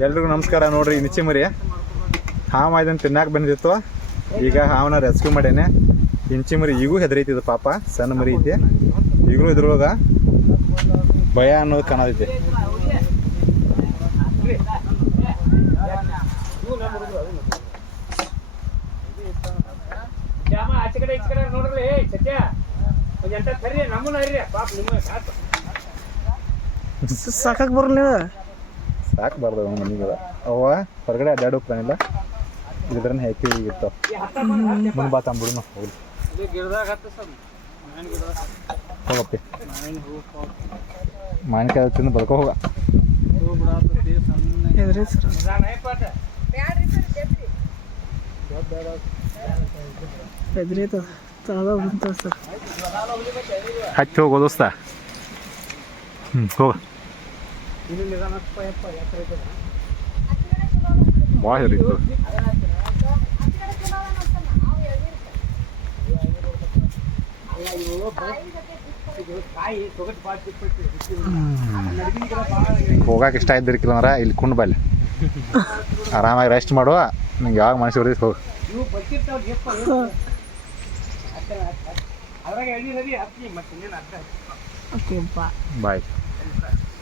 ಎಲ್ರಿಗೂ ನಮಸ್ಕಾರ. ನೋಡ್ರಿ ನಿಚ್ಚಿ ಮರಿ ಹಾವು ಇದನ್ನು ತಿನ್ನಾಕ ಬಂದಿತ್ತು. ಈಗ ಹಾವನ್ನ ರೆಸ್ಕ್ಯೂ ಮಾಡೇನೆ. ಇಂಚಿ ಮರಿ ಈಗೂ ಹೆದರೈತಿದ್ದು ಪಾಪ, ಸಣ್ಣ ಮರಿ ಐತಿ. ಈಗಲೂ ಇದ್ರೊಳಗ ಭಯ ಅನ್ನೋದು ಕಾಣತೈತಿ. ಸಾಕಕ್ ಬರಲ್ಲ ಸಾಕಬಾರ್ದು ಮನೆಗೆ ಅವ ಹೊರಗಡೆ ಅಡ್ಡಾಡೋ ಪ್ರಾಣಿಲ್ಲ. ಇದ್ರನ್ನ ಹಾಕಿ ಇರ್ತಾವ. ಮುಂದೆ ಬಾ ತಂಬಿಡು ಹೋಗ್ಲಿ ಹೋಗಪ್ಪಿ. ಮಾವಿನಕಾಯಿ ತಿಂದು ಬಳ್ಕೊ ಹೋಗ. ಹಚ್ಚಿ ಹೋಗೋ ದೋಸ್ತ. ಹೋಗ. ಭಾಳ ಹೆದರಿತ್ತು. ಹೋಗಕ್ಕೆ ಇಷ್ಟ ಇದ್ದಿರ್ಕಿಲ್ಲ ಅಂದ್ರೆ ಇಲ್ಲಿ ಕುಂಡ್ ಬಲ್ಲಿ ಆರಾಮಾಗಿ ರೆಸ್ಟ್ ಮಾಡುವ. ನಿಂಗೆ ಯಾವಾಗ ಮನಸ್ಸು ಹೊಡೆದು ಹೋಗು. ಬಾಯ್.